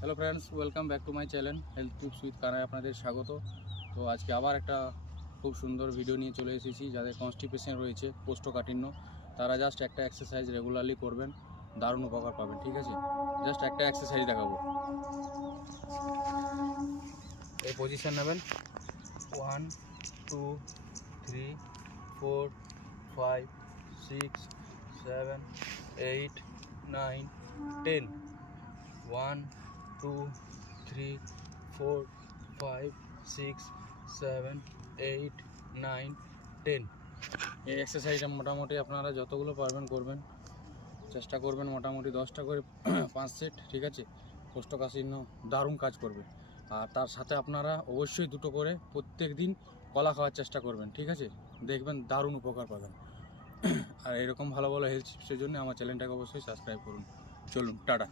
Hello friends, welcome back to my channel health tips with কানায় আপনাদের স্বাগত। তো আজকে আবার একটা খুব সুন্দর ভিডিও নিয়ে চলে এসেছি। যাদের কনস্টিপেশন রয়েছে, কোষ্ঠকাঠিন্য, তারা জাস্ট একটা এক্সারসাইজ রেগুলারলি করবেন, দারুণ উপকার পাবেন। ঠিক আছে, জাস্ট একটা এক্সারসাইজ দেখাবো। এই পজিশন নেবেন, 1 2 3 4 5 6 7 8 9 10। 1 2 3 4 5 6 7 8 9 10। এই এক্সারসাইজটা মোটামুটি আপনারা যতগুলো পারবেন করবেন, চেষ্টা করবেন মোটামুটি 10টা করে 5 সেট। ঠিক আছে, কোষ্ঠকাঠিন্য দারুণ কাজ করবে। আর তার সাথে আপনারা অবশ্যই দুটো করে প্রত্যেক দিন কলা খাওয়ার চেষ্টা করবেন। ঠিক আছে, দেখবেন দারুণ উপকার পাবেন। আর এরকম ভালো ভালো হেলথ টিপসের জন্য আমার চ্যানেলটাকে অবশ্যই সাবস্ক্রাইব করুন। চলুন, টাটা।